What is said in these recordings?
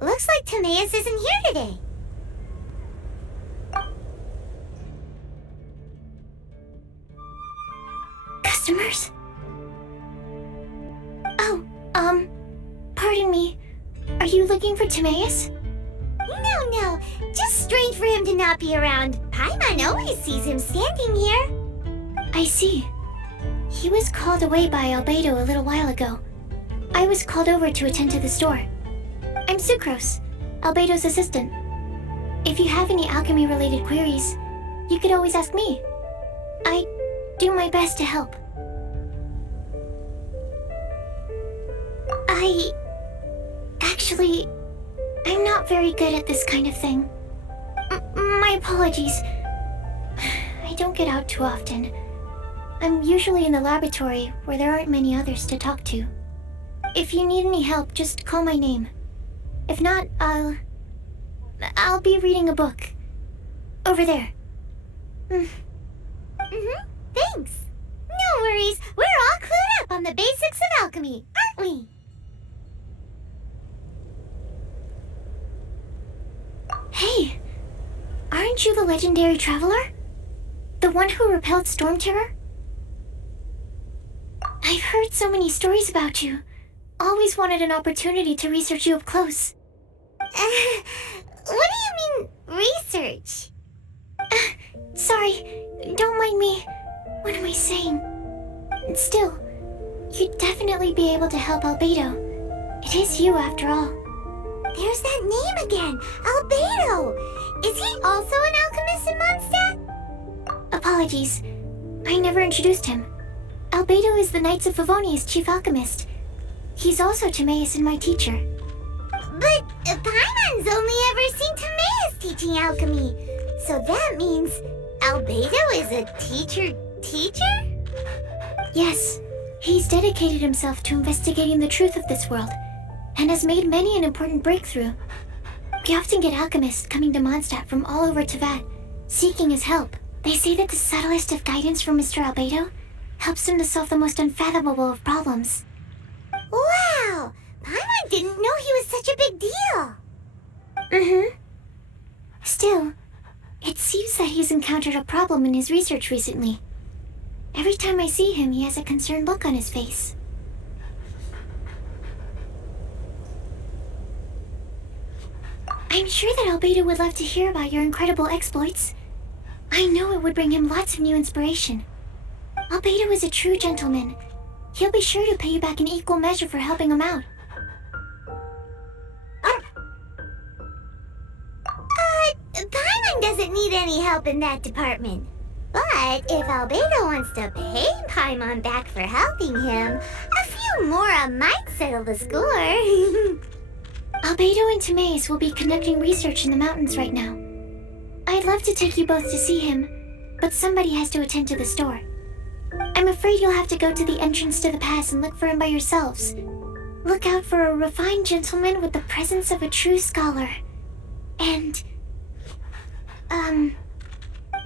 Looks like Timeus isn't here today. Customers? Oh, pardon me. Are you looking for Timeus? No. Just strange for him to not be around. Paimon always sees him standing here. I see. He was called away by Albedo a little while ago. I was called over to attend to the store. I'm Sucrose, Albedo's assistant. If you have any alchemy-related queries, you could always ask me. I do my best to help. Actually, I'm not very good at this kind of thing. My apologies. I don't get out too often. I'm usually in the laboratory where there aren't many others to talk to. If you need any help, just call my name. If not, I'll be reading a book. Over there. Thanks. No worries. We're all clued up on the basics of alchemy, aren't we? Hey, aren't you the legendary traveler? The one who repelled Storm Terror? I've heard so many stories about you. Always wanted an opportunity to research you up close. What do you mean, research? Sorry, don't mind me. What am I saying? Still, you'd definitely be able to help Albedo. It is you after all. There's that name again, Albedo. Is he also an alchemist in Mondstadt? Apologies, I never introduced him. Albedo is the Knights of Favonia's chief alchemist. He's also Timeus and my teacher. But Paimon's only ever seen Timeus teaching alchemy. So that means Albedo is a teacher? Yes, he's dedicated himself to investigating the truth of this world, and has made many an important breakthrough. We often get alchemists coming to Mondstadt from all over Teyvat, seeking his help. They say that the subtlest of guidance from Mr. Albedo helps him to solve the most unfathomable of problems. Wow! Paimon didn't know he was such a big deal. Still, it seems that he's encountered a problem in his research recently. Every time I see him, he has a concerned look on his face. I'm sure that Albedo would love to hear about your incredible exploits. I know it would bring him lots of new inspiration. Albedo is a true gentleman. He'll be sure to pay you back in equal measure for helping him out. Paimon doesn't need any help in that department. But if Albedo wants to pay Paimon back for helping him, a few more might settle the score. Albedo and Timeus will be conducting research in the mountains right now. I'd love to take you both to see him, but somebody has to attend to the store. I'm afraid you'll have to go to the entrance to the pass and look for him by yourselves. Look out for a refined gentleman with the presence of a true scholar. And...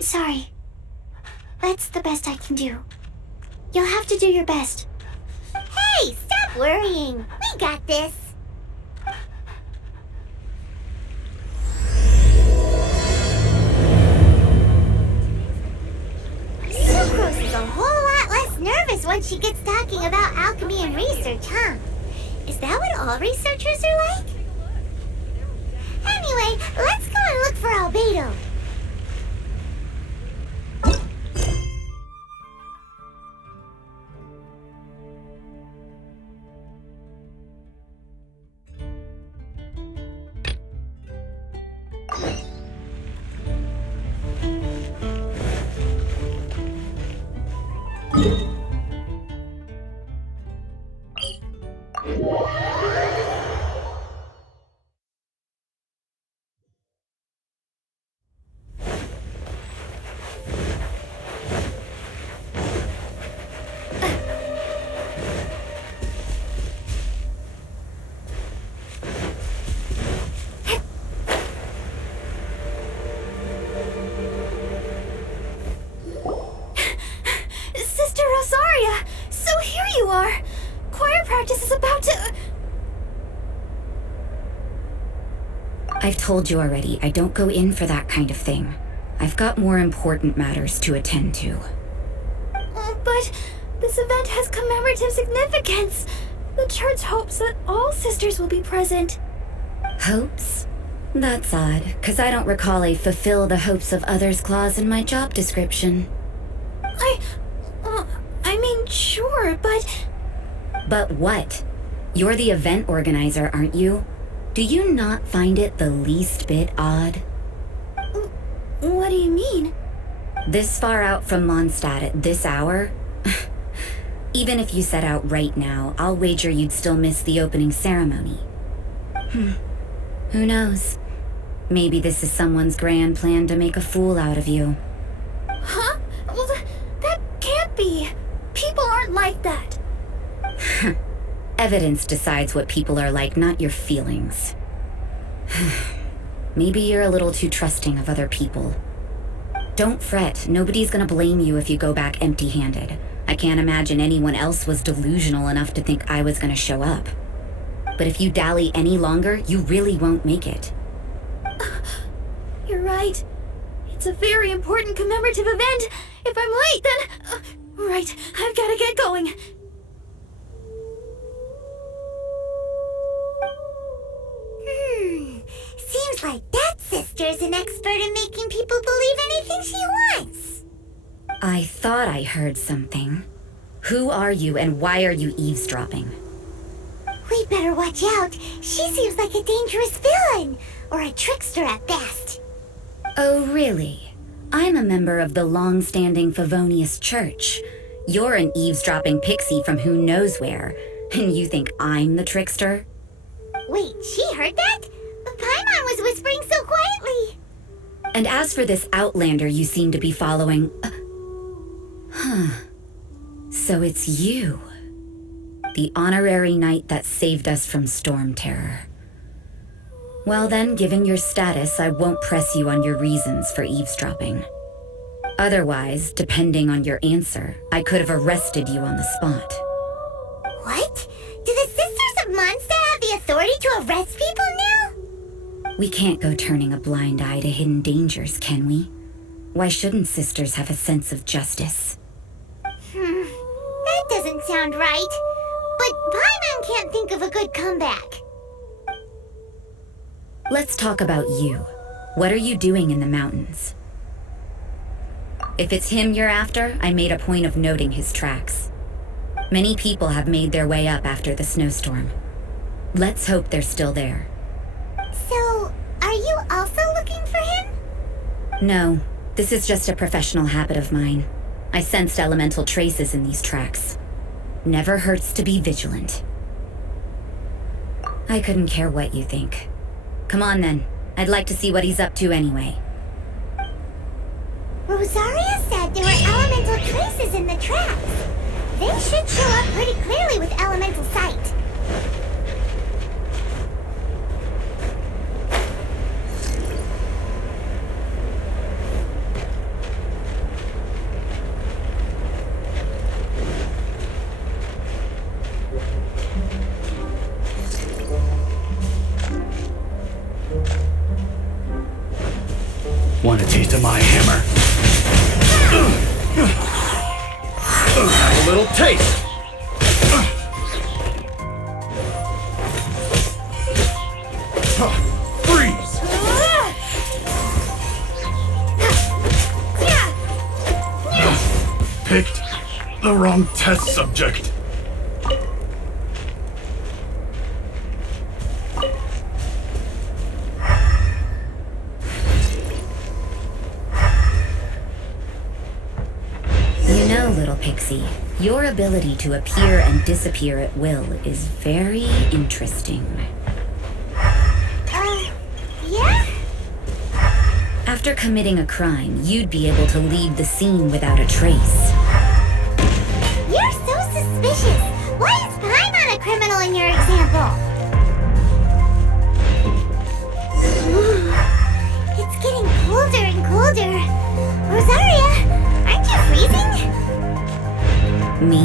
sorry. That's the best I can do. You'll have to do your best. Hey, stop worrying. We got this. Sucrose is a whole lot less nervous once she gets talking about alchemy and research, huh? Is that what all researchers are like? Anyway, let's go and look for Albedo. I've told you already, I don't go in for that kind of thing. I've got more important matters to attend to. But this event has commemorative significance. The church hopes that all sisters will be present. Hopes? That's odd, because I don't recall a fulfill the hopes of others clause in my job description. I mean, sure, but... But what? You're the event organizer, aren't you? Do you not find it the least bit odd? What do you mean? This far out from Mondstadt at this hour? Even if you set out right now, I'll wager you'd still miss the opening ceremony. Who knows? Maybe this is someone's grand plan to make a fool out of you. Huh? Well, that can't be. People aren't like that. Evidence decides what people are like, not your feelings. Maybe you're a little too trusting of other people. Don't fret, nobody's gonna blame you if you go back empty-handed. I can't imagine anyone else was delusional enough to think I was gonna show up. But if you dally any longer, you really won't make it. You're right. It's a very important commemorative event. If I'm late, then... right, I've gotta get going. Seems like that sister's an expert in making people believe anything she wants. I thought I heard something. Who are you and why are you eavesdropping? We better watch out. She seems like a dangerous villain, or a trickster at best. Oh, really? I'm a member of the long-standing Favonius Church. You're an eavesdropping pixie from who knows where, and you think I'm the trickster? Wait, she heard that? Paimon was whispering so quietly. And as for this outlander you seem to be following... So it's you. The honorary knight that saved us from storm terror. Well then, given your status, I won't press you on your reasons for eavesdropping. Otherwise, depending on your answer, I could have arrested you on the spot. What? Do the Sisters of Mondstadt have the authority to arrest people now? We can't go turning a blind eye to hidden dangers, can we? Why shouldn't sisters have a sense of justice? That doesn't sound right. But Paimon can't think of a good comeback. Let's talk about you. What are you doing in the mountains? If it's him you're after, I made a point of noting his tracks. Many people have made their way up after the snowstorm. Let's hope they're still there. So, are you also looking for him? No, this is just a professional habit of mine. I sensed elemental traces in these tracks. Never hurts to be vigilant. I couldn't care what you think. Come on then, I'd like to see what he's up to anyway. Rosaria said there were elemental traces in the tracks. They should show up pretty clearly with elemental sight. Want a taste of my hammer? Have a little taste! Freeze! Picked the wrong test subject. Little pixie, your ability to appear and disappear at will is very interesting. Yeah? After committing a crime, you'd be able to leave the scene without a trace. You're so suspicious. Why is Paimon a criminal in your example? It's getting colder and colder. Rosaria, aren't you freezing? Me?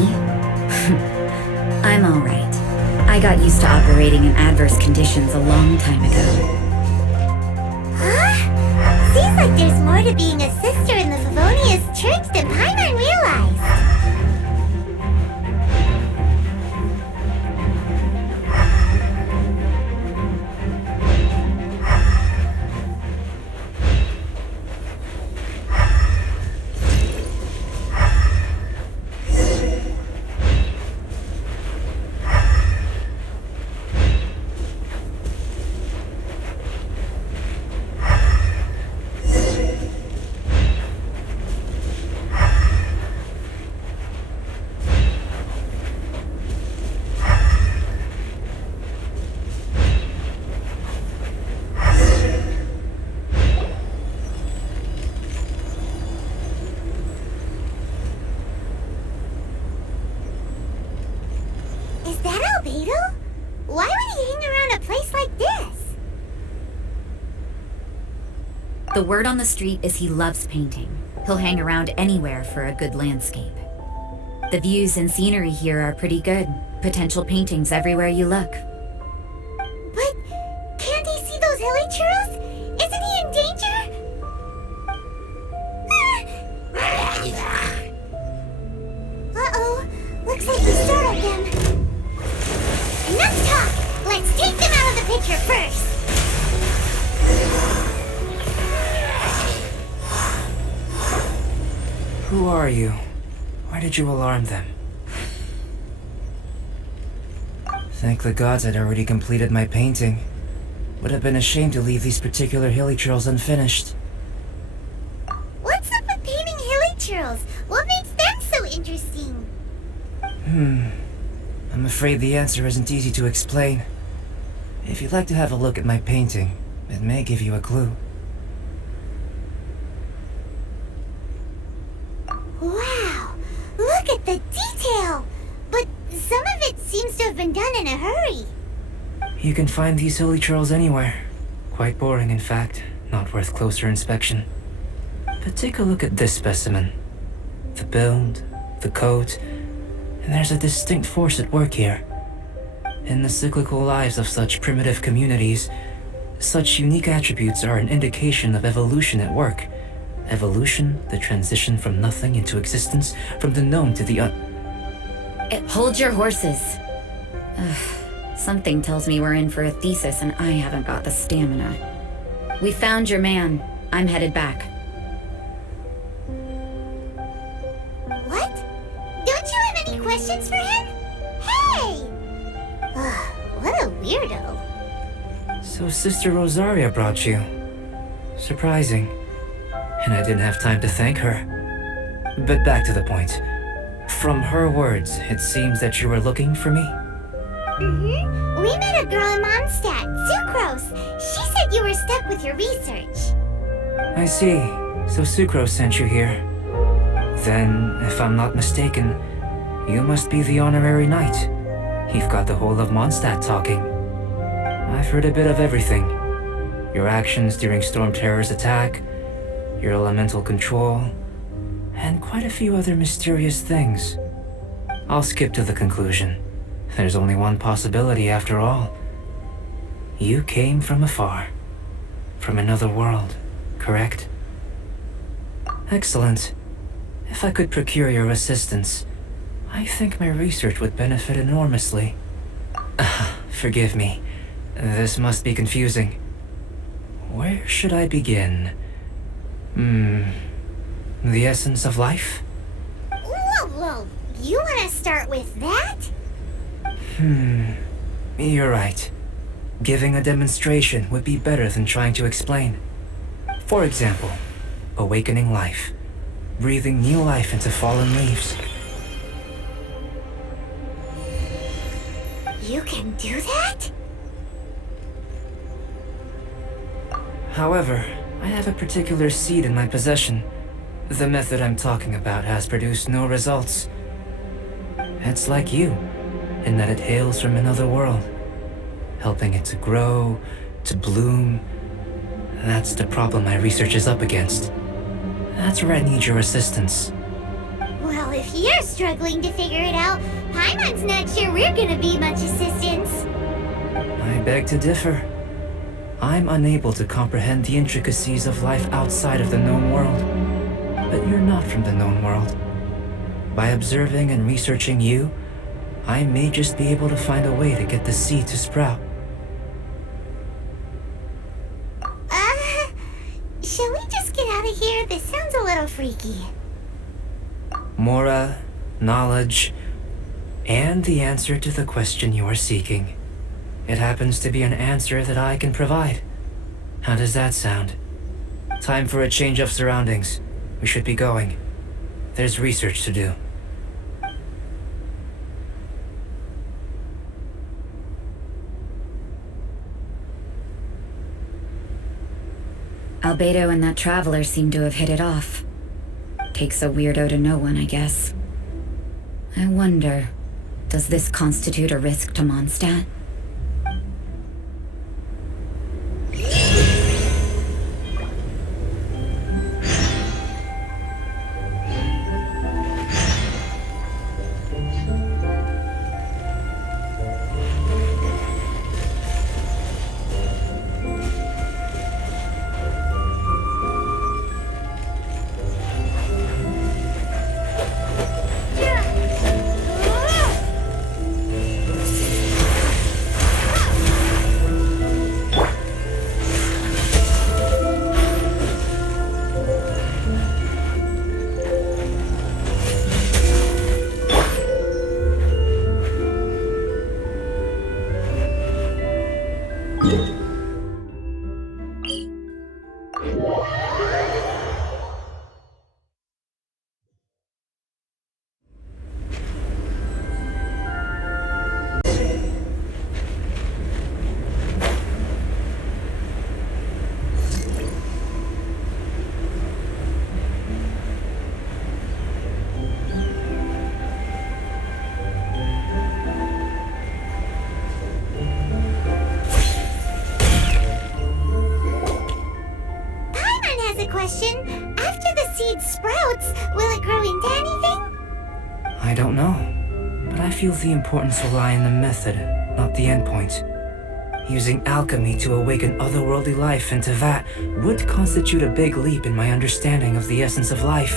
I'm alright. I got used to operating in adverse conditions a long time ago. more to being a sister in the Favonius church than Paimon realized. Why would he hang around a place like this? The word on the street is he loves painting. He'll hang around anywhere for a good landscape. The views and scenery here are pretty good. Potential paintings everywhere you look. But can't he see those hilichurls? Isn't he in danger? Uh-oh. Looks like we startled them. Enough talk! Let's take them out of the picture first! Who are you? Why did you alarm them? Thank the gods I'd already completed my painting. Would have been a shame to leave these particular hilichurls unfinished. What's up with painting hilichurls? What makes them so interesting? I'm afraid the answer isn't easy to explain. If you'd like to have a look at my painting, it may give you a clue. Wow! Look at the detail! But some of it seems to have been done in a hurry. You can find these hilichurls anywhere. Quite boring, in fact. Not worth closer inspection. But take a look at this specimen. The build, the coat, and there's a distinct force at work here. In the cyclical lives of such primitive communities, such unique attributes are an indication of evolution at work. Evolution, the transition from nothing into existence, from the known to the Hold your horses. Something tells me we're in for a thesis and I haven't got the stamina. We found your man. I'm headed back. What? Don't you have any questions for him? Hey! What a weirdo. So Sister Rosaria brought you. Surprising. And I didn't have time to thank her. But back to the point. From her words, it seems that you were looking for me? Mm-hmm. We met a girl in Mondstadt, Sucrose. She said you were stuck with your research. I see. So Sucrose sent you here. Then, if I'm not mistaken, you must be the honorary knight. You've got the whole of Mondstadt talking. I've heard a bit of everything. Your actions during Storm Terror's attack, your elemental control, and quite a few other mysterious things. I'll skip to the conclusion. There's only one possibility after all. You came from afar. From another world, correct? Excellent. If I could procure your assistance, I think my research would benefit enormously. Forgive me. This must be confusing. Where should I begin? The essence of life? Whoa, you want to start with that? You're right. Giving a demonstration would be better than trying to explain. For example, awakening life. Breathing new life into fallen leaves. You can do that? However, I have a particular seed in my possession. The method I'm talking about has produced no results. It's like you, in that it hails from another world, helping it to grow, to bloom. That's the problem my research is up against. That's where I need your assistance. Well, if you're struggling to figure it out, Paimon's not sure we're gonna be much assistance. I beg to differ. I'm unable to comprehend the intricacies of life outside of the known world. But you're not from the known world. By observing and researching you, I may just be able to find a way to get the seed to sprout. Shall we just get out of here? This sounds a little freaky. More, knowledge, and the answer to the question you are seeking. It happens to be an answer that I can provide. How does that sound? Time for a change of surroundings. We should be going. There's research to do. Albedo and that traveler seem to have hit it off. Takes a weirdo to know one, I guess. I wonder, does this constitute a risk to Mondstadt? Question. After the seed sprouts, will it grow into anything? I don't know, but I feel the importance will lie in the method, not the endpoint. Using alchemy to awaken otherworldly life in Teyvat would constitute a big leap in my understanding of the essence of life.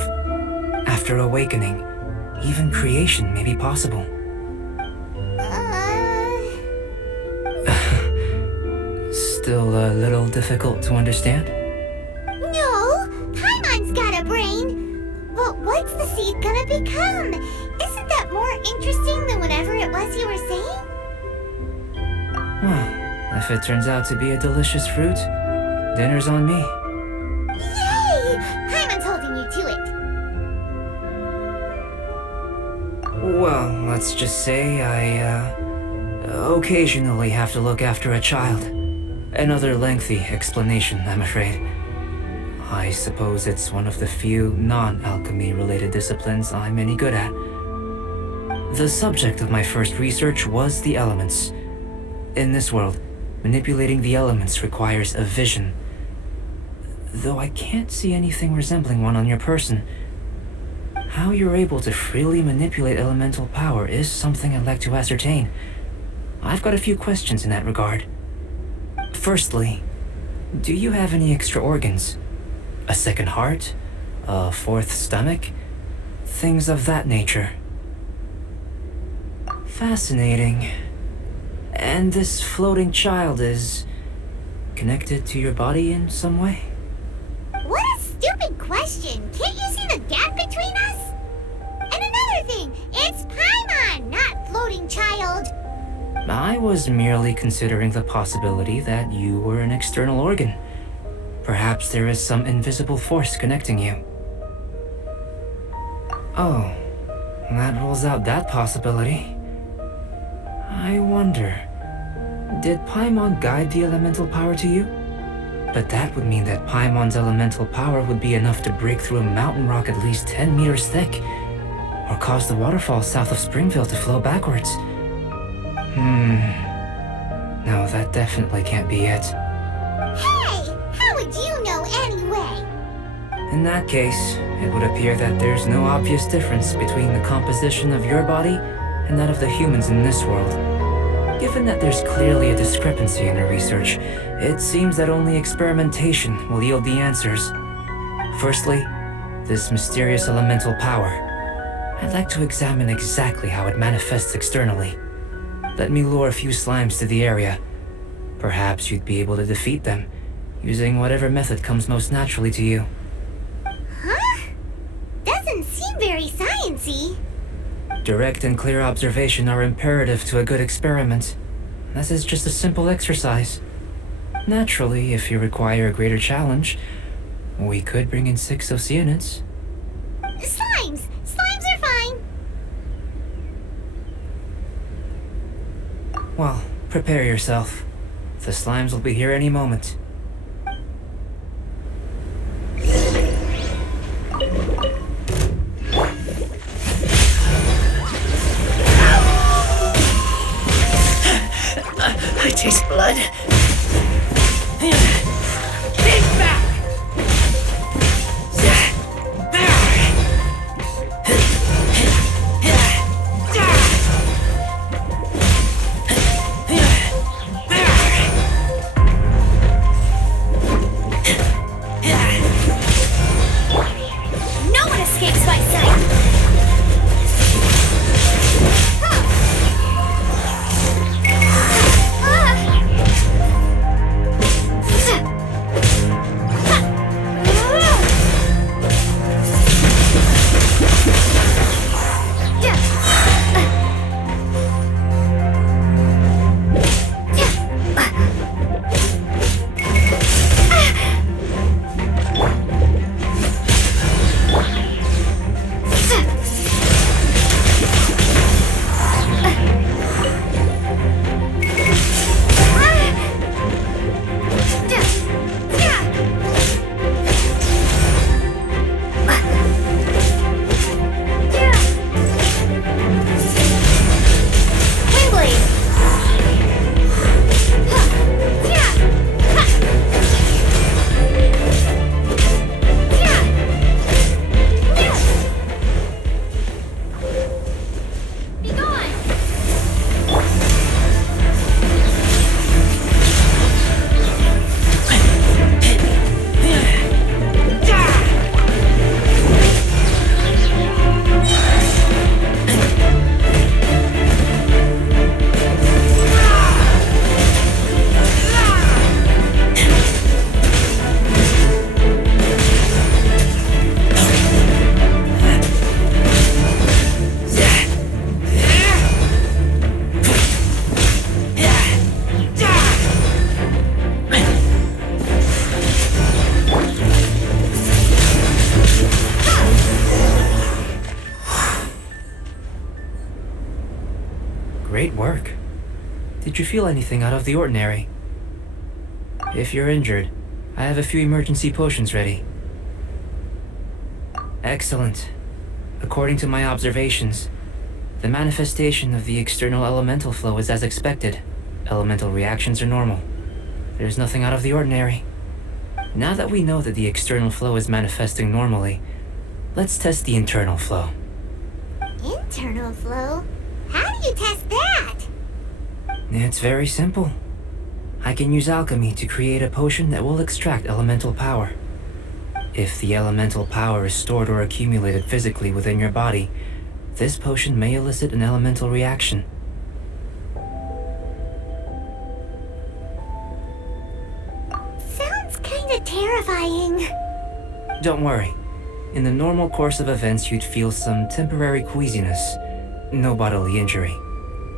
After awakening, even creation may be possible. Still a little difficult to understand? But what's the seed gonna become? Isn't that more interesting than whatever it was you were saying? Well, if it turns out to be a delicious fruit, dinner's on me. Yay! Paimon's holding you to it. Well, let's just say I, occasionally have to look after a child. Another lengthy explanation, I'm afraid. I suppose it's one of the few non-alchemy related disciplines I'm any good at. The subject of my first research was the elements. In this world, manipulating the elements requires a vision. Though I can't see anything resembling one on your person. How you're able to freely manipulate elemental power is something I'd like to ascertain. I've got a few questions in that regard. Firstly, do you have any extra organs? A second heart? A fourth stomach? Things of that nature. Fascinating. And this floating child is connected to your body in some way? What a stupid question! Can't you see the gap between us? And another thing, it's Paimon, not floating child. I was merely considering the possibility that you were an external organ. Perhaps there is some invisible force connecting you. Oh, that rules out that possibility. I wonder, did Paimon guide the elemental power to you? But that would mean that Paimon's elemental power would be enough to break through a mountain rock at least 10 meters thick, or cause the waterfall south of Springville to flow backwards. No, that definitely can't be it. Hey! How would you know anyway? In that case, it would appear that there's no obvious difference between the composition of your body and that of the humans in this world. Given that there's clearly a discrepancy in her research, it seems that only experimentation will yield the answers. Firstly, this mysterious elemental power. I'd like to examine exactly how it manifests externally. Let me lure a few slimes to the area. Perhaps you'd be able to defeat them, using whatever method comes most naturally to you. Huh? Doesn't seem very sciencey. Direct and clear observation are imperative to a good experiment. This is just a simple exercise. Naturally, if you require a greater challenge, we could bring in 6 Oceanids. Slimes! Slimes are fine! Well, prepare yourself. The slimes will be here any moment. I taste blood. No one escapes my sight! Great work. Did you feel anything out of the ordinary? If you're injured, I have a few emergency potions ready. Excellent. According to my observations, the manifestation of the external elemental flow is as expected. Elemental reactions are normal. There's nothing out of the ordinary. Now that we know that the external flow is manifesting normally, let's test the internal flow. Internal flow? How do you test that? It's very simple. I can use alchemy to create a potion that will extract elemental power. If the elemental power is stored or accumulated physically within your body, this potion may elicit an elemental reaction. Sounds kinda terrifying. Don't worry. In the normal course of events, you'd feel some temporary queasiness. No bodily injury.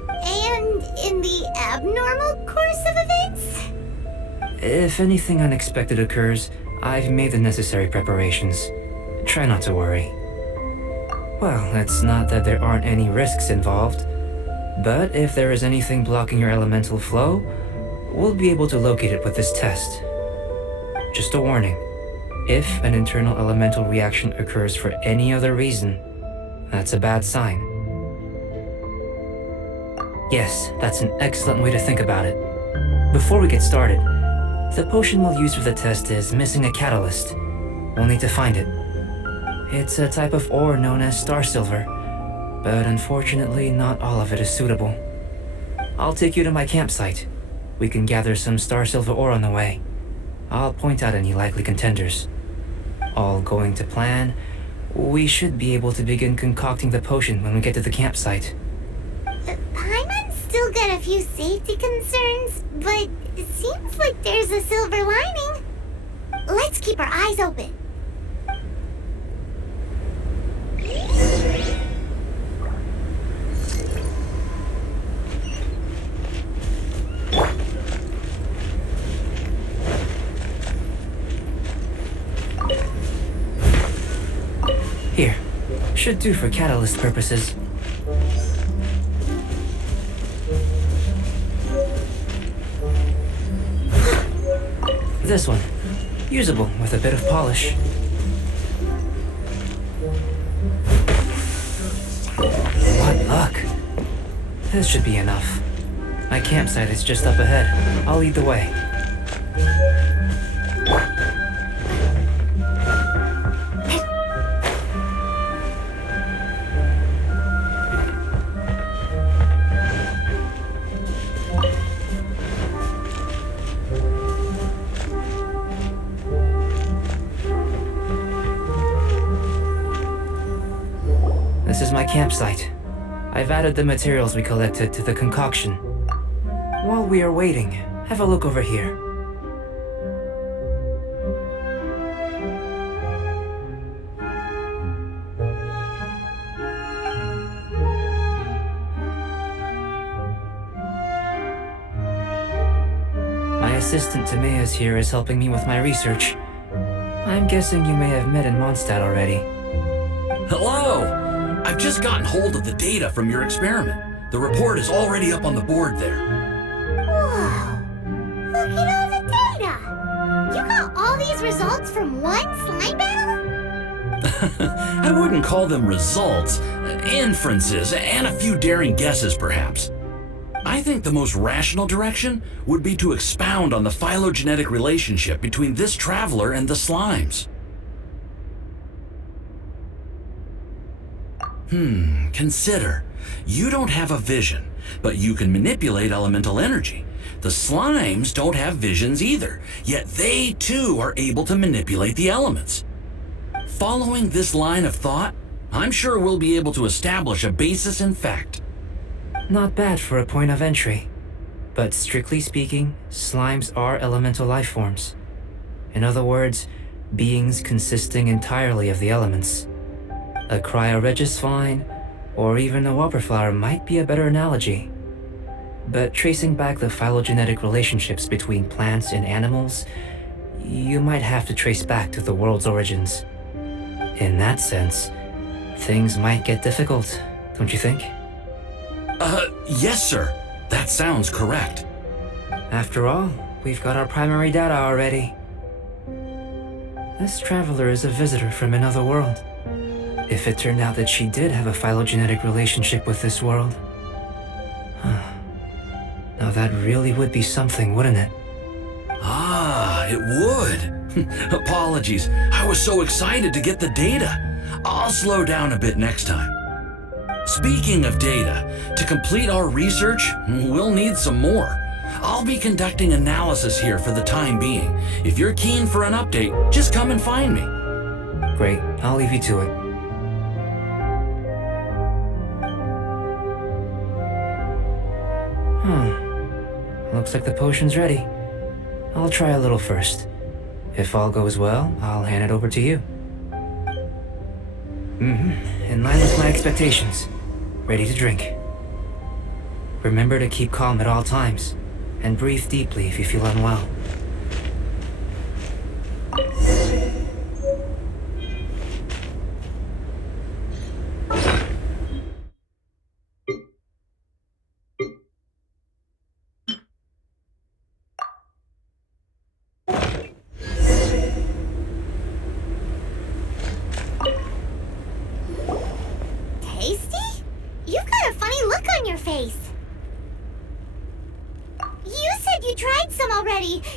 And in the abnormal course of events? If anything unexpected occurs, I've made the necessary preparations. Try not to worry. Well, it's not that there aren't any risks involved, but if there is anything blocking your elemental flow, we'll be able to locate it with this test. Just a warning. If an internal elemental reaction occurs for any other reason, that's a bad sign. Yes, that's an excellent way to think about it. Before we get started, the potion we'll use for the test is missing a catalyst. We'll need to find it. It's a type of ore known as star silver, but unfortunately not all of it is suitable. I'll take you to my campsite. We can gather some star silver ore on the way. I'll point out any likely contenders. All going to plan, we should be able to begin concocting the potion when we get to the campsite. Paimon's still got a few safety concerns, but it seems like there's a silver lining. Let's keep our eyes open. Here, should do for catalyst purposes. This one, usable with a bit of polish. What luck. This should be enough. My campsite is just up ahead. I'll lead the way. This is my campsite. I've added the materials we collected to the concoction. While we are waiting, have a look over here. My assistant Timeus here is helping me with my research. I'm guessing you may have met in Mondstadt already. Hello! I've just gotten hold of the data from your experiment. The report is already up on the board there. Whoa! Look at all the data! You got all these results from one slime battle? I wouldn't call them results, inferences, and a few daring guesses perhaps. I think the most rational direction would be to expound on the phylogenetic relationship between this traveler and the slimes. Consider. You don't have a vision, but you can manipulate elemental energy. The slimes don't have visions either, yet they too are able to manipulate the elements. Following this line of thought, I'm sure we'll be able to establish a basis in fact. Not bad for a point of entry. But strictly speaking, slimes are elemental life forms. In other words, beings consisting entirely of the elements. A cryoregis or even a wildflower might be a better analogy. But tracing back the phylogenetic relationships between plants and animals, you might have to trace back to the world's origins. In that sense, things might get difficult, don't you think? Yes, sir. That sounds correct. After all, we've got our primary data already. This traveler is a visitor from another world. If it turned out that she did have a phylogenetic relationship with this world, now that really would be something, wouldn't it? Ah, it would. Apologies. I was so excited to get the data. I'll slow down a bit next time. Speaking of data, to complete our research, we'll need some more. I'll be conducting analysis here for the time being. If you're keen for an update, just come and find me. Great, I'll leave you to it. Looks like the potion's ready. I'll try a little first. If all goes well, I'll hand it over to you. In line with my expectations. Ready to drink. Remember to keep calm at all times, and breathe deeply if you feel unwell.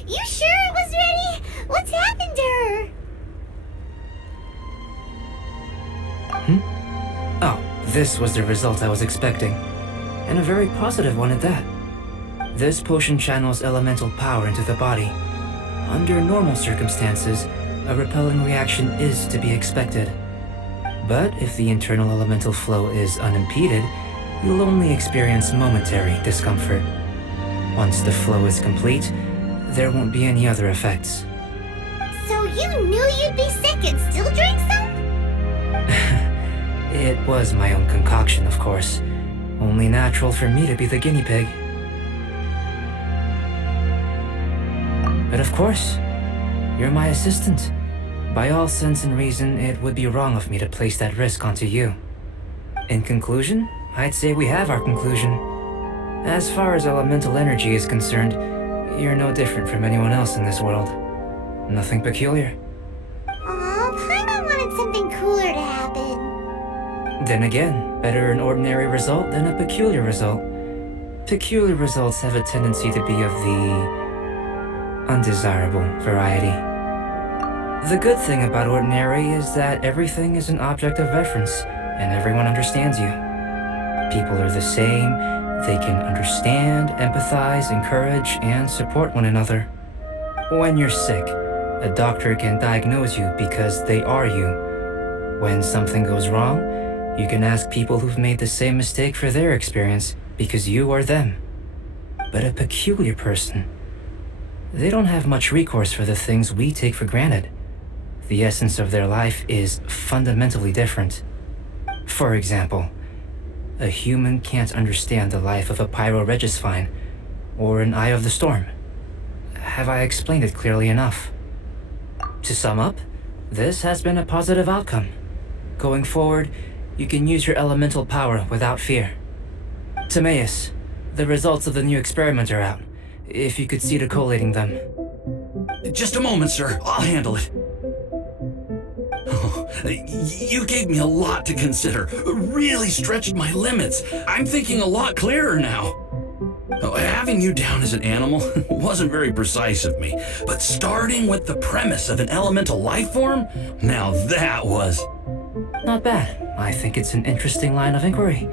You sure it was ready? What's happened to her? Oh, this was the result I was expecting. And a very positive one at that. This potion channels elemental power into the body. Under normal circumstances, a repelling reaction is to be expected. But if the internal elemental flow is unimpeded, you'll only experience momentary discomfort. Once the flow is complete, there won't be any other effects. So you knew you'd be sick and still drank some? It was my own concoction, of course. Only natural for me to be the guinea pig. But of course, you're my assistant. By all sense and reason, it would be wrong of me to place that risk onto you. In conclusion, I'd say we have our conclusion. As far as elemental energy is concerned, you're no different from anyone else in this world. Nothing peculiar. Aw, Paimon wanted something cooler to happen. Then again, better an ordinary result than a peculiar result. Peculiar results have a tendency to be of the undesirable variety. The good thing about ordinary is that everything is an object of reference, and everyone understands you. People are the same, they can understand, empathize, encourage, and support one another. When you're sick, a doctor can diagnose you because they are you. When something goes wrong, you can ask people who've made the same mistake for their experience because you are them. But a peculiar person, they don't have much recourse for the things we take for granted. The essence of their life is fundamentally different. For example, a human can't understand the life of a pyroregisvine or an eye of the storm. Have I explained it clearly enough? To sum up, this has been a positive outcome. Going forward, you can use your elemental power without fear. Timeus, the results of the new experiment are out. If you could see to collating them. Just a moment, sir. I'll handle it. Oh, you gave me a lot to consider. Really stretched my limits. I'm thinking a lot clearer now. Having you down as an animal wasn't very precise of me, but starting with the premise of an elemental life form, now that was... Not bad. I think it's an interesting line of inquiry.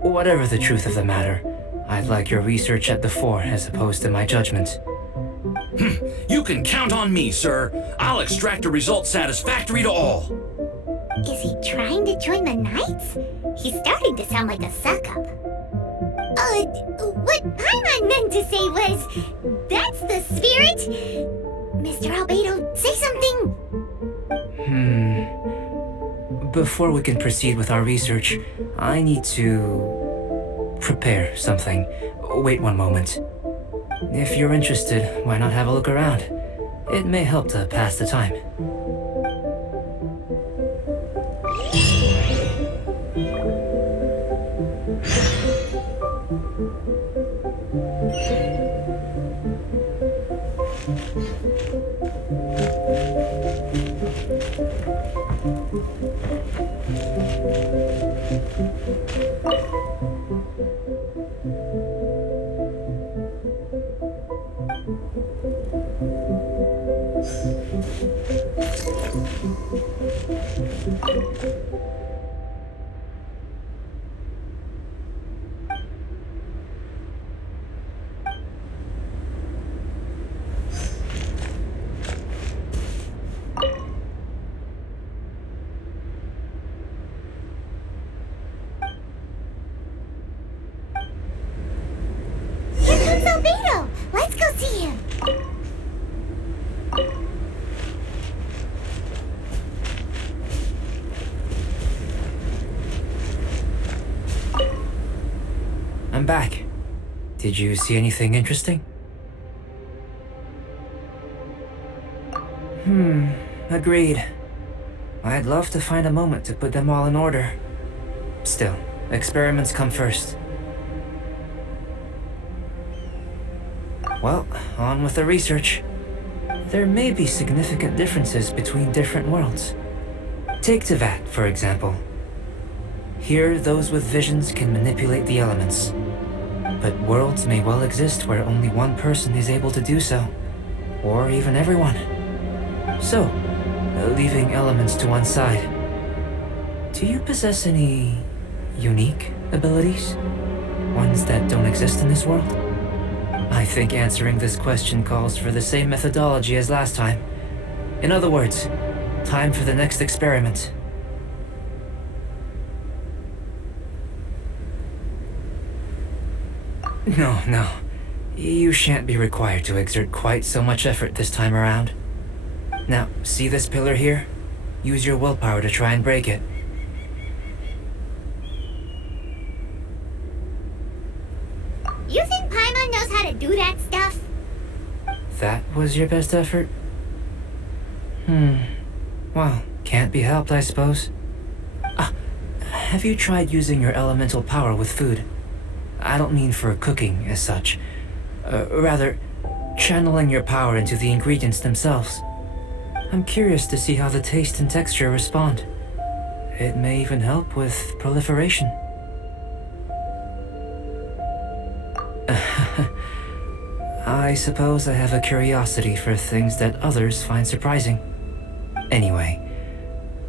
Whatever the truth of the matter, I'd like your research at the fore as opposed to my judgment. You can count on me, sir. I'll extract a result satisfactory to all. Is he trying to join the Knights? He's starting to sound like a suck-up. What Paimon meant to say was, that's the spirit. Mr. Albedo, say something. Before we can proceed with our research, I need to prepare something. Wait one moment. If you're interested, why not have a look around? It may help to pass the time. Albedo! Let's go see him! I'm back. Did you see anything interesting? Agreed. I'd love to find a moment to put them all in order. Still, experiments come first. Well, on with the research. There may be significant differences between different worlds. Take Teyvat, for example. Here, those with visions can manipulate the elements. But worlds may well exist where only one person is able to do so, or even everyone. So, leaving elements to one side, do you possess any unique abilities? Ones that don't exist in this world? I think answering this question calls for the same methodology as last time. In other words, time for the next experiment. No. You shan't be required to exert quite so much effort this time around. Now, see this pillar here? Use your willpower to try and break it. You think Paimon knows how to do that stuff? That was your best effort? Well, can't be helped, I suppose. Have you tried using your elemental power with food? I don't mean for cooking as such. Rather, channeling your power into the ingredients themselves. I'm curious to see how the taste and texture respond. It may even help with proliferation. I suppose I have a curiosity for things that others find surprising. Anyway,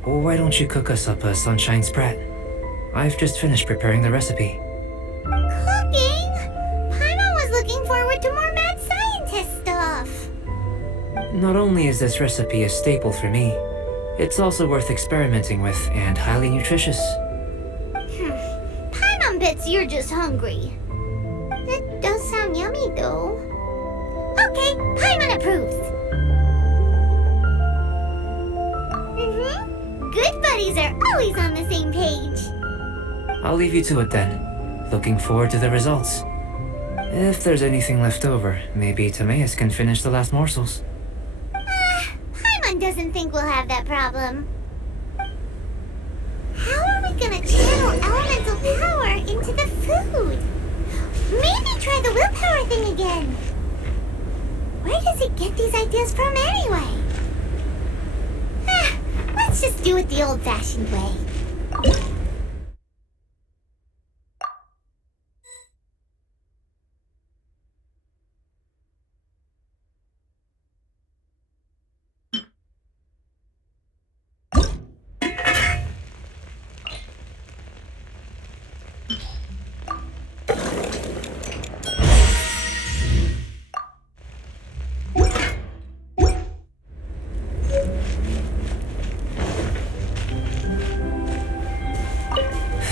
why don't you cook us up a sunshine sprat? I've just finished preparing the recipe. Cooking? Paimon was looking forward to more mad scientist stuff. Not only is this recipe a staple for me, it's also worth experimenting with and highly nutritious. Paimon bets you're just hungry. It does sound yummy, though. Okay, Paimon approves. Good buddies are always on the same page. I'll leave you to it then. Looking forward to the results. If there's anything left over, maybe Timeus can finish the last morsels. Paimon doesn't think we'll have that problem. How are we gonna channel elemental power into the food? Maybe try the willpower thing again. Where does it get these ideas from anyway? Let's just do it the old-fashioned way.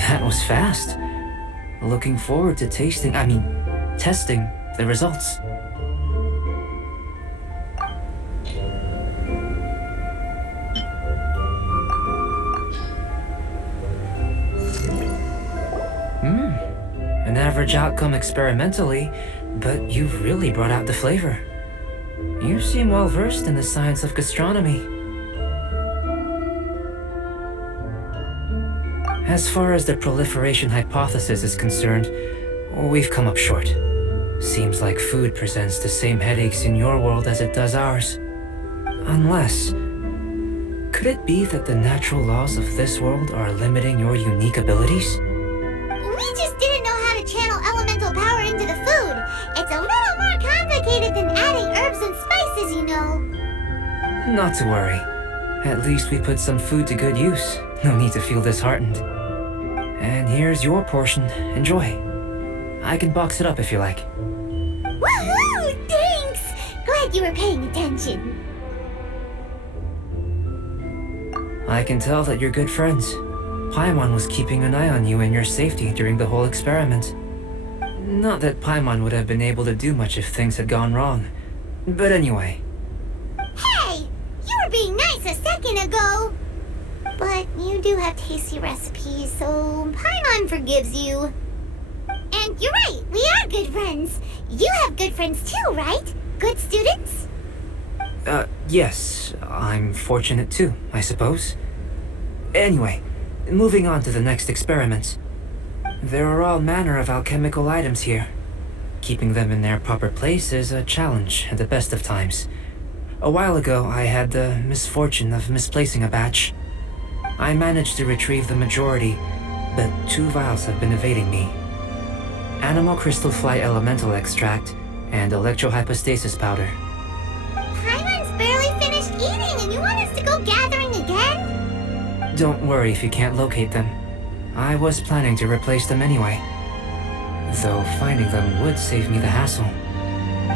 That was fast. Looking forward to testing the results. An average outcome experimentally, but you've really brought out the flavor. You seem well versed in the science of gastronomy. As far as the proliferation hypothesis is concerned, we've come up short. Seems like food presents the same headaches in your world as it does ours. Unless... could it be that the natural laws of this world are limiting your unique abilities? We just didn't know how to channel elemental power into the food. It's a little more complicated than adding herbs and spices, you know. Not to worry. At least we put some food to good use. No need to feel disheartened. And here's your portion. Enjoy. I can box it up if you like. Woohoo! Thanks! Glad you were paying attention. I can tell that you're good friends. Paimon was keeping an eye on you and your safety during the whole experiment. Not that Paimon would have been able to do much if things had gone wrong. But anyway. Hey! You were being nice a second ago! But you do have tasty recipes, so Paimon forgives you. And you're right, we are good friends. You have good friends too, right? Good students? Yes. I'm fortunate too, I suppose. Anyway, moving on to the next experiment. There are all manner of alchemical items here. Keeping them in their proper place is a challenge at the best of times. A while ago, I had the misfortune of misplacing a batch. I managed to retrieve the majority, but 2 vials have been evading me. Animal crystal fly elemental extract and electrohypostasis powder. Paimon's barely finished eating and you want us to go gathering again? Don't worry if you can't locate them. I was planning to replace them anyway. Though finding them would save me the hassle.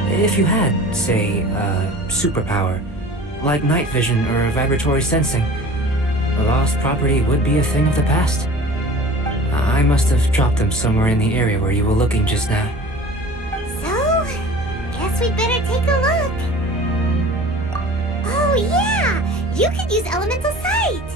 If you had, say, a superpower, like night vision or vibratory sensing, lost property would be a thing of the past. I must have dropped them somewhere in the area where you were looking just now. So, guess we'd better take a look. Oh yeah! You could use elemental sight!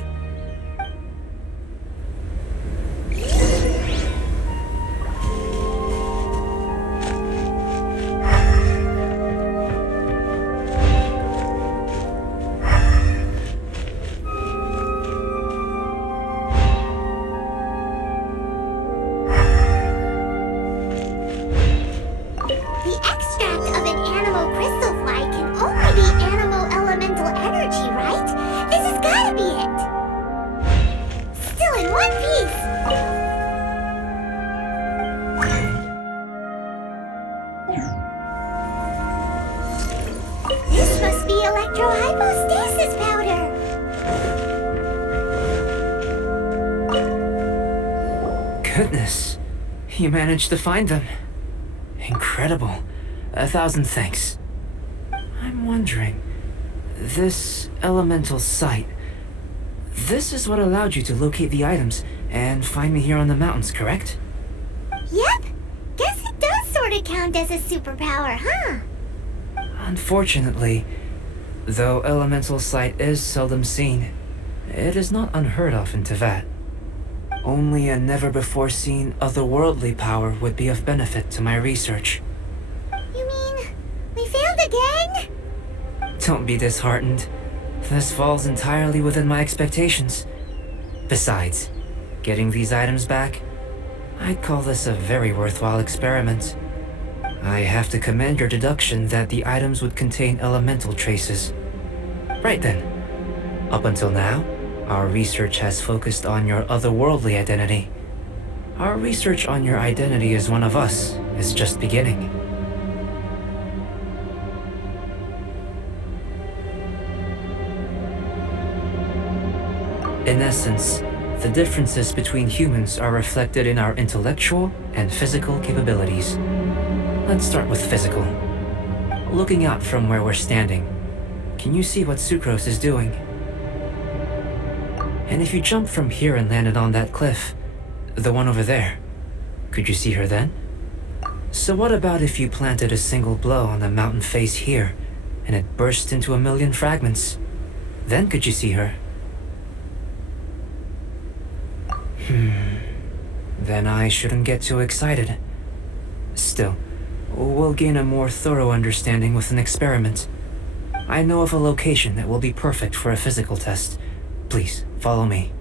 Goodness, you managed to find them. Incredible. 1,000 thanks. I'm wondering, this elemental sight, this is what allowed you to locate the items and find me here on the mountains, correct? Yep. Guess it does sort of count as a superpower, huh? Unfortunately, though elemental sight is seldom seen, it is not unheard of in Teyvat. Only a never-before-seen otherworldly power would be of benefit to my research. You mean, we failed again? Don't be disheartened. This falls entirely within my expectations. Besides, getting these items back, I'd call this a very worthwhile experiment. I have to commend your deduction that the items would contain elemental traces. Right then. Up until now, our research has focused on your otherworldly identity. Our research on your identity as one of us is just beginning. In essence, the differences between humans are reflected in our intellectual and physical capabilities. Let's start with physical. Looking out from where we're standing, can you see what Sucrose is doing? And if you jumped from here and landed on that cliff, the one over there, could you see her then? So what about if you planted a single blow on the mountain face here, and it burst into 1,000,000 fragments? Then could you see her? Then I shouldn't get too excited. Still, we'll gain a more thorough understanding with an experiment. I know of a location that will be perfect for a physical test. Please, follow me.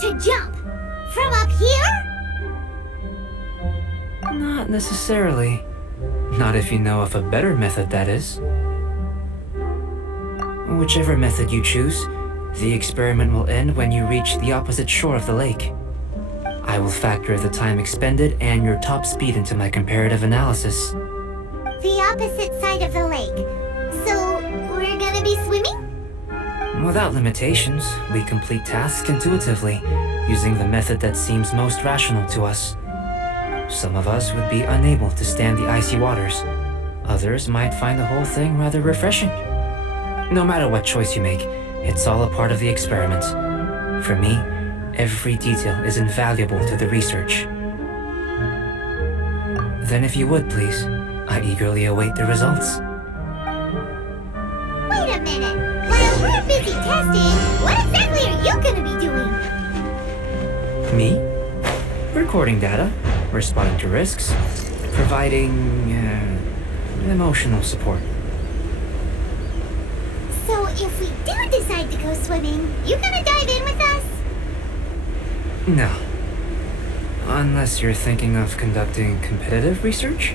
To jump? From up here? Not necessarily. Not if you know of a better method, that is. Whichever method you choose, the experiment will end when you reach the opposite shore of the lake. I will factor the time expended and your top speed into my comparative analysis. The opposite side of the lake. So, we're gonna be swimming? Without limitations, we complete tasks intuitively, using the method that seems most rational to us. Some of us would be unable to stand the icy waters. Others might find the whole thing rather refreshing. No matter what choice you make, it's all a part of the experiment. For me, every detail is invaluable to the research. Then if you would, please, I eagerly await the results. Wait a minute! While we're busy testing, what exactly are you gonna be doing? Me? Recording data, responding to risks, providing emotional support. So if we do decide to go swimming, you gonna dive in with us? No. Unless you're thinking of conducting competitive research?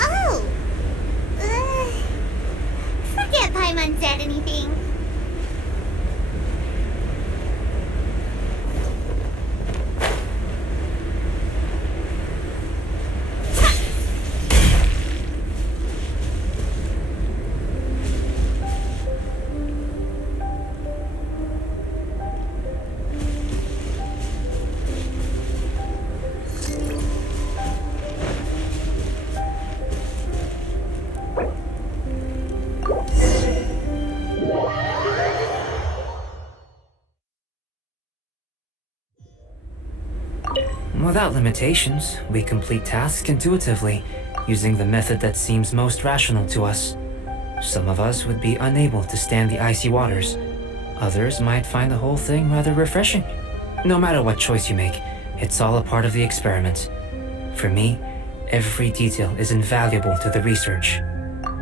Oh! Forget Paimon said anything. Without limitations, we complete tasks intuitively, using the method that seems most rational to us. Some of us would be unable to stand the icy waters. Others might find the whole thing rather refreshing. No matter what choice you make, it's all a part of the experiment. For me, every detail is invaluable to the research.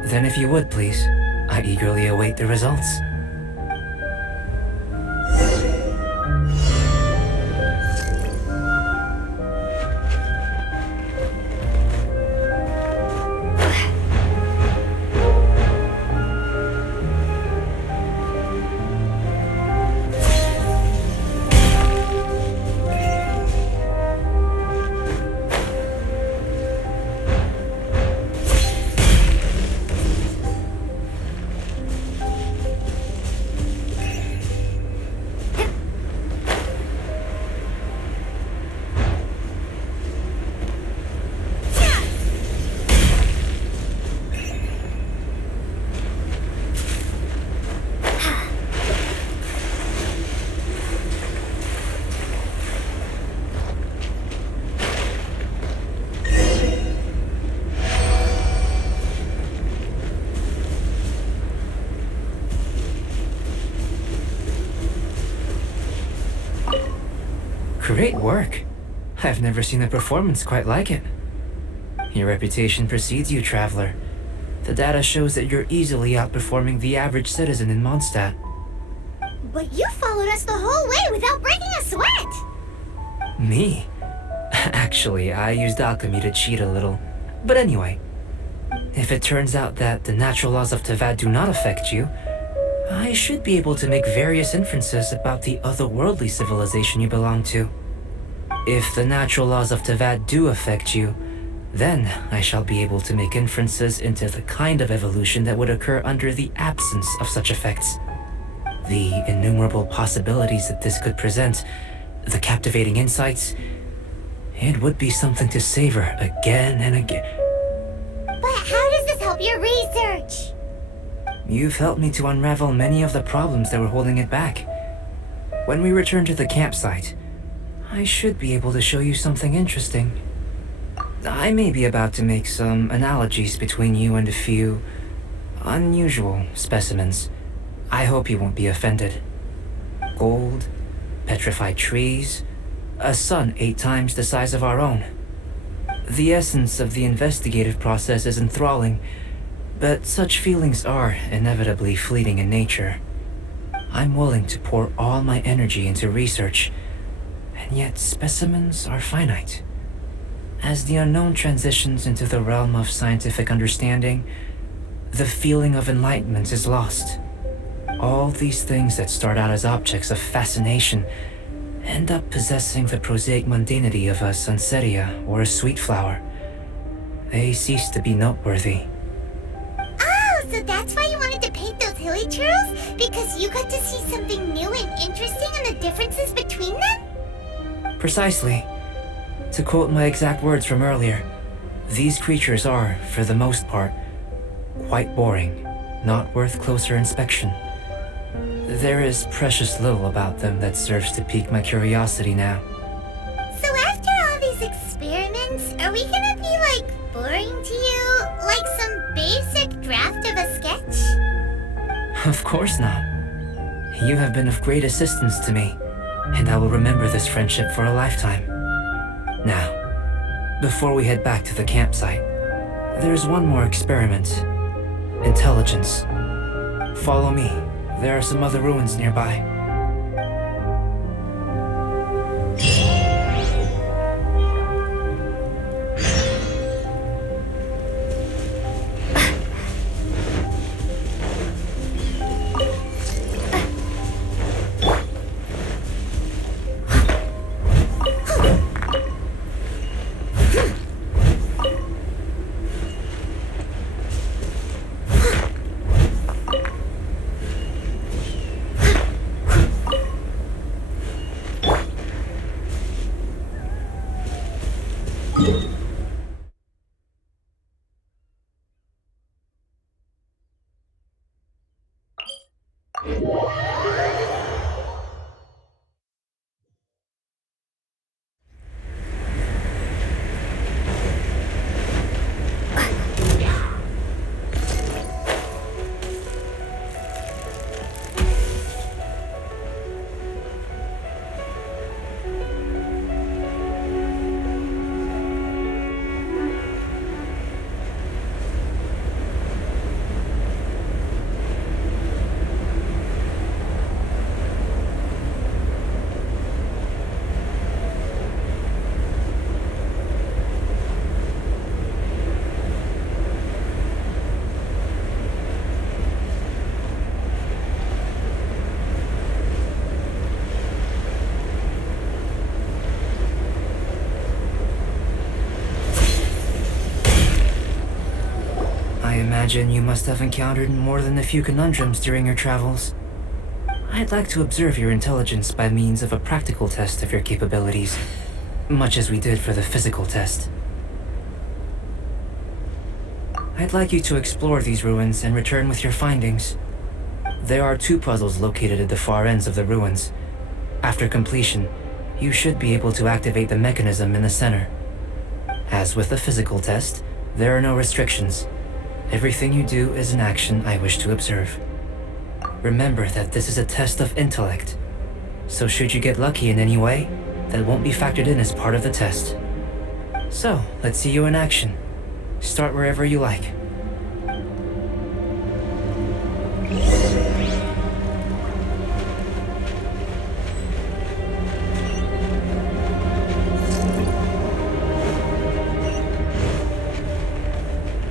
Then if you would, please, I eagerly await the results. Great work. I've never seen a performance quite like it. Your reputation precedes you, traveler. The data shows that you're easily outperforming the average citizen in Mondstadt. But you followed us the whole way without breaking a sweat! Me? Actually, I used alchemy to cheat a little. But anyway, if it turns out that the natural laws of Teyvat do not affect you, I should be able to make various inferences about the otherworldly civilization you belong to. If the natural laws of Teyvat do affect you, then I shall be able to make inferences into the kind of evolution that would occur under the absence of such effects. The innumerable possibilities that this could present, the captivating insights, it would be something to savor again and again. But how does this help your research? You've helped me to unravel many of the problems that were holding it back. When we return to the campsite, I should be able to show you something interesting. I may be about to make some analogies between you and a few unusual specimens. I hope you won't be offended. Gold, petrified trees, a sun 8 times the size of our own. The essence of the investigative process is enthralling, but such feelings are inevitably fleeting in nature. I'm willing to pour all my energy into research, and yet specimens are finite. As the unknown transitions into the realm of scientific understanding, the feeling of enlightenment is lost. All these things that start out as objects of fascination end up possessing the prosaic mundanity of a sunsetia or a sweet flower. They cease to be noteworthy. Oh, so that's why you wanted to paint those hilly churros? Because you got to see something new and interesting and the differences between them? Precisely. To quote my exact words from earlier, these creatures are, for the most part, quite boring, not worth closer inspection. There is precious little about them that serves to pique my curiosity now. So after all these experiments, are we gonna be, like, boring to you? Like some basic draft of a sketch? Of course not. You have been of great assistance to me, and I will remember this friendship for a lifetime. Now, before we head back to the campsite, there's one more experiment. Intelligence. Follow me. There are some other ruins nearby. I imagine you must have encountered more than a few conundrums during your travels. I'd like to observe your intelligence by means of a practical test of your capabilities, much as we did for the physical test. I'd like you to explore these ruins and return with your findings. There are 2 puzzles located at the far ends of the ruins. After completion, you should be able to activate the mechanism in the center. As with the physical test, there are no restrictions. Everything you do is an action I wish to observe. Remember that this is a test of intellect, so should you get lucky in any way, that won't be factored in as part of the test. So, let's see you in action. Start wherever you like.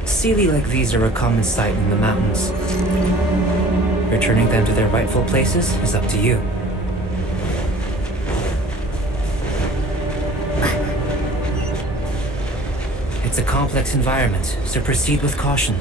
Sealy like these are a common sight in the mountains. Returning them to their rightful places is up to you. It's a complex environment, so proceed with caution.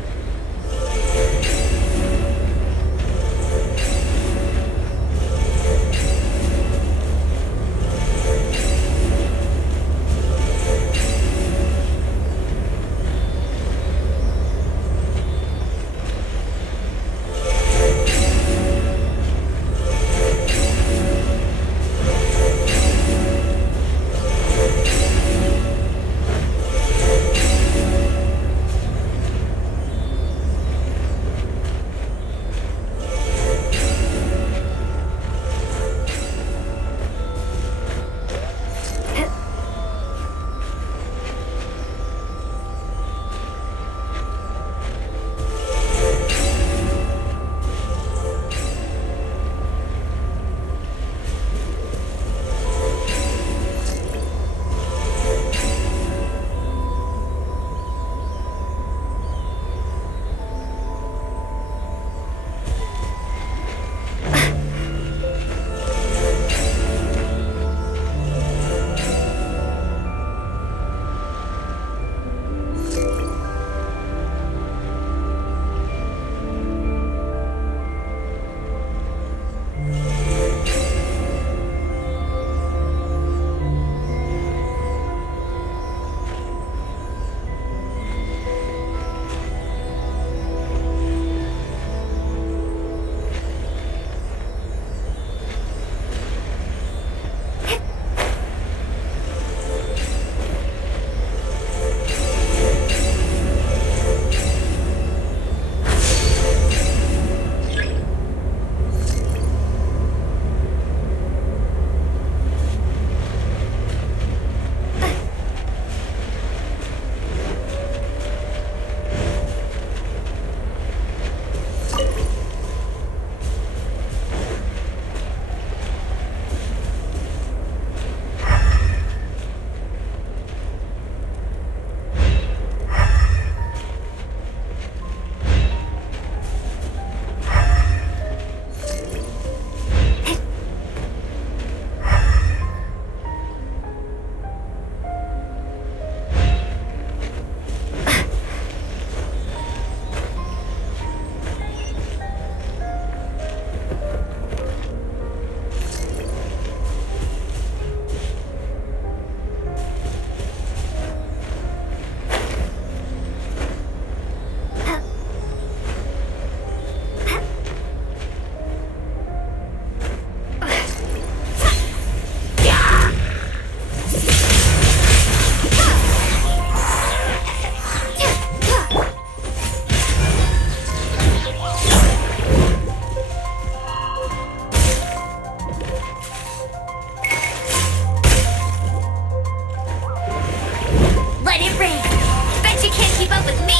keep up with me!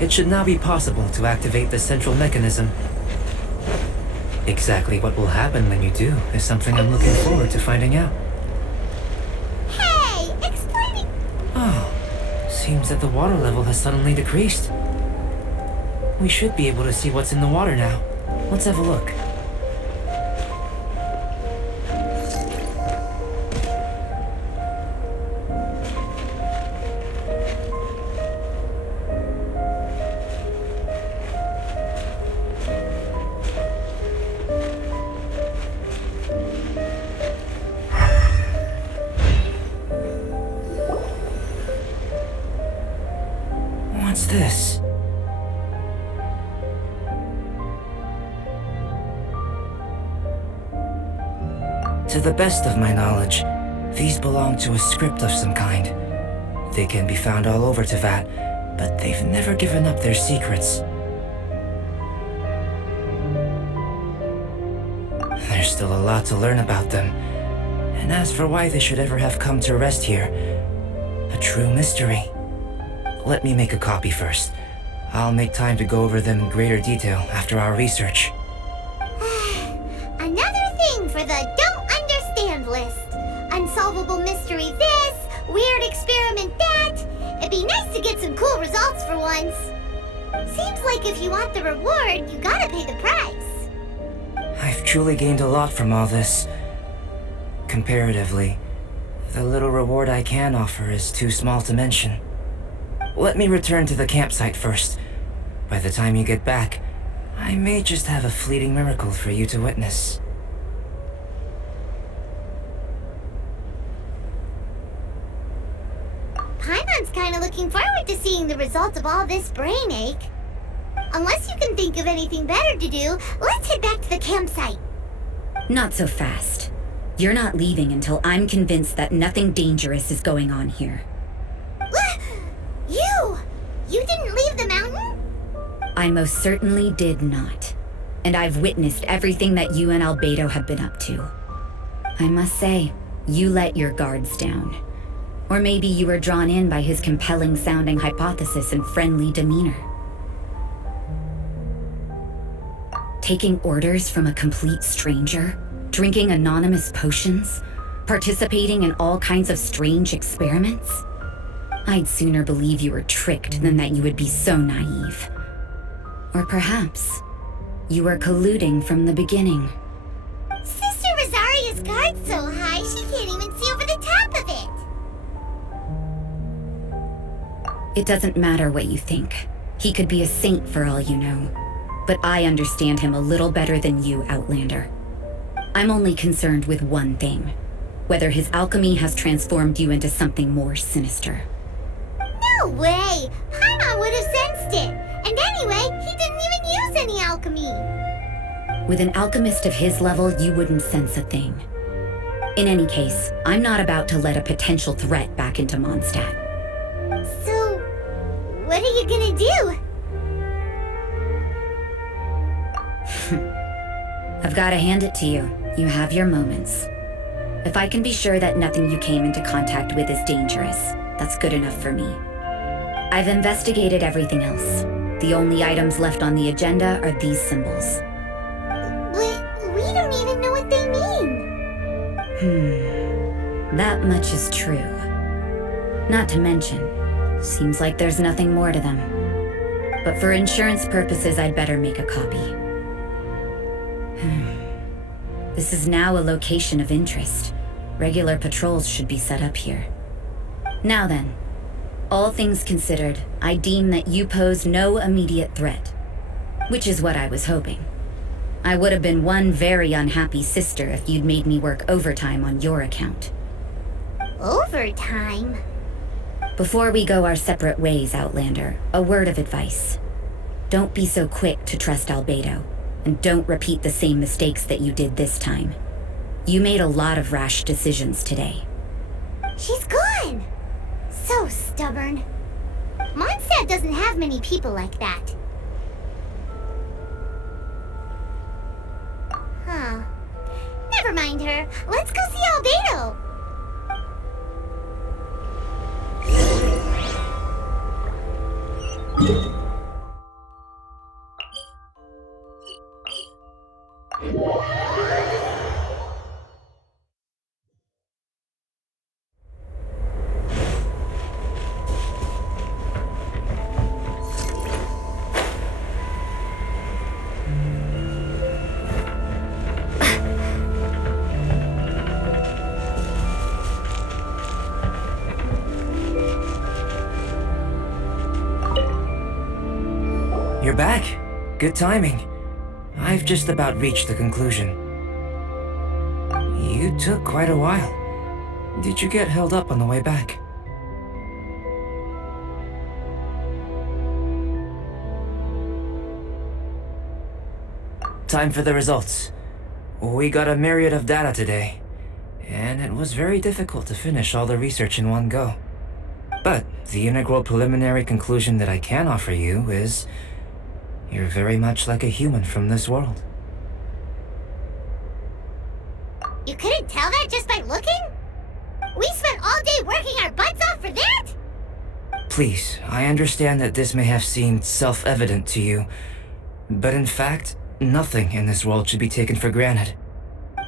It should now be possible to activate the central mechanism. Exactly what will happen when you do is something I'm looking forward to finding out. Hey, explaining... Oh, seems that the water level has suddenly decreased. We should be able to see what's in the water now. Let's have a look. What's this? To the best of my knowledge, these belong to a script of some kind. They can be found all over Teyvat, but they've never given up their secrets. There's still a lot to learn about them, and as for why they should ever have come to rest here, a true mystery. Let me make a copy first. I'll make time to go over them in greater detail after our research. Another thing for the don't understand list. Unsolvable mystery this, weird experiment that. It'd be nice to get some cool results for once. Seems like if you want the reward, you gotta pay the price. I've truly gained a lot from all this. Comparatively, the little reward I can offer is too small to mention. Let me return to the campsite first. By the time you get back, I may just have a fleeting miracle for you to witness. Paimon's kinda looking forward to seeing the results of all this brain ache. Unless you can think of anything better to do, let's head back to the campsite. Not so fast. You're not leaving until I'm convinced that nothing dangerous is going on here. You didn't leave the mountain? I most certainly did not. And I've witnessed everything that you and Albedo have been up to. I must say, you let your guards down. Or maybe you were drawn in by his compelling-sounding hypothesis and friendly demeanor. Taking orders from a complete stranger, drinking anonymous potions, participating in all kinds of strange experiments. I'd sooner believe you were tricked than that you would be so naive. Or perhaps you were colluding from the beginning. Sister Rosaria's guard's so high she can't even see over the top of it. It doesn't matter what you think. He could be a saint for all you know. But I understand him a little better than you, Outlander. I'm only concerned with one thing. Whether his alchemy has transformed you into something more sinister. No way! Paimon would have sensed it! And anyway, he didn't even use any alchemy! With an alchemist of his level, you wouldn't sense a thing. In any case, I'm not about to let a potential threat back into Mondstadt. So, what are you gonna do? I've got to hand it to you. You have your moments. If I can be sure that nothing you came into contact with is dangerous, that's good enough for me. I've investigated everything else. The only items left on the agenda are these symbols. But we don't even know what they mean. That much is true. Not to mention, seems like there's nothing more to them. But for insurance purposes, I'd better make a copy. This is now a location of interest. Regular patrols should be set up here. Now then, all things considered, I deem that you pose no immediate threat. Which is what I was hoping. I would have been one very unhappy sister if you'd made me work overtime on your account. Overtime? Before we go our separate ways, Outlander, a word of advice. Don't be so quick to trust Albedo, and don't repeat the same mistakes that you did this time. You made a lot of rash decisions today. She's gone! So stubborn. Mondstadt doesn't have many people like that. Huh. Never mind her. Let's go see Albedo! You're back. Good timing. I've just about reached the conclusion. You took quite a while. Did you get held up on the way back? Time for the results. We got a myriad of data today, and it was very difficult to finish all the research in one go. But the integral preliminary conclusion that I can offer you is you're very much like a human from this world. You couldn't tell that just by looking? We spent all day working our butts off for that? Please, I understand that this may have seemed self-evident to you, but in fact, nothing in this world should be taken for granted.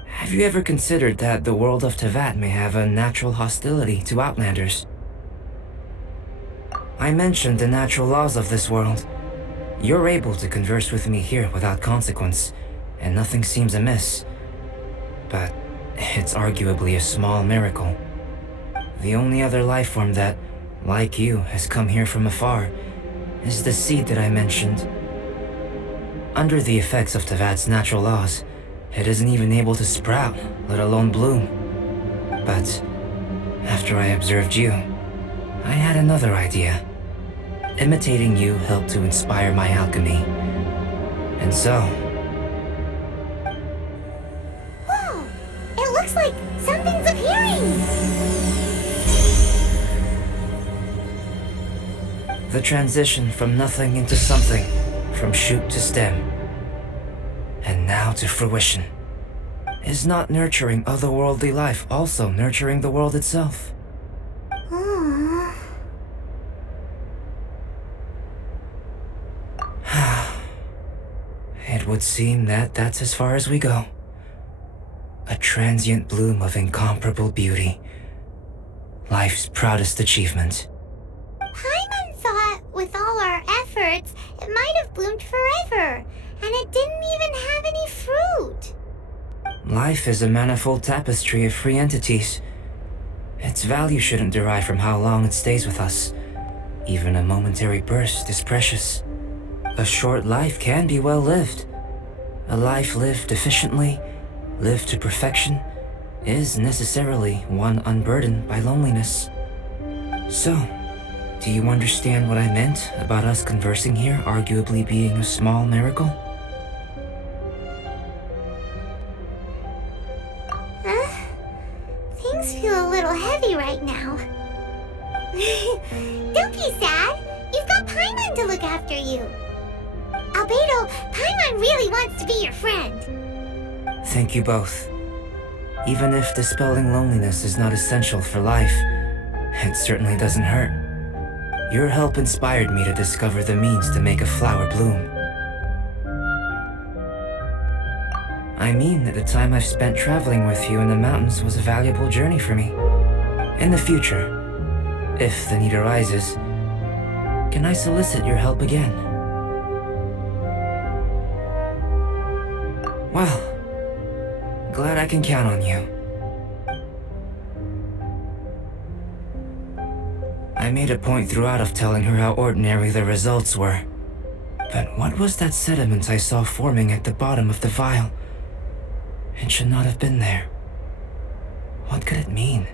Have you ever considered that the world of Teyvat may have a natural hostility to Outlanders? I mentioned the natural laws of this world. You're able to converse with me here without consequence, and nothing seems amiss. But it's arguably a small miracle. The only other life form that, like you, has come here from afar is the seed that I mentioned. Under the effects of Teyvat's natural laws, it isn't even able to sprout, let alone bloom. But after I observed you, I had another idea. Imitating you helped to inspire my alchemy. And so... Whoa! It looks like something's appearing! The transition from nothing into something, from shoot to stem, and now to fruition. Is not nurturing otherworldly life also nurturing the world itself? Aww. It would seem that that's as far as we go. A transient bloom of incomparable beauty. Life's proudest achievement. efforts, it might have bloomed forever, and it didn't even have any fruit. Life is a manifold tapestry of free entities. Its value shouldn't derive from how long it stays with us. Even a momentary burst is precious. A short life can be well lived. A life lived efficiently, lived to perfection, is necessarily one unburdened by loneliness. So, do you understand what I meant about us conversing here arguably being a small miracle? Things feel a little heavy right now. Don't be sad. You've got Paimon to look after you. Albedo, Paimon really wants to be your friend. Thank you both. Even if dispelling loneliness is not essential for life, it certainly doesn't hurt. Your help inspired me to discover the means to make a flower bloom. I mean that the time I've spent traveling with you in the mountains was a valuable journey for me. In the future, if the need arises, can I solicit your help again? Well, glad I can count on you. I made a point throughout of telling her how ordinary the results were. But what was that sediment I saw forming at the bottom of the vial? It should not have been there. What could it mean?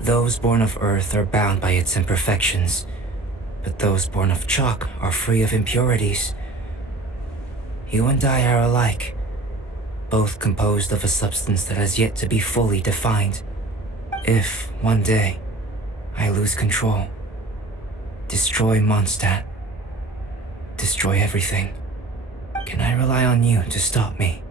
Those born of earth are bound by its imperfections, but those born of chalk are free of impurities. You and I are alike, both composed of a substance that has yet to be fully defined. If, one day, I lose control, destroy Mondstadt, destroy everything, can I rely on you to stop me?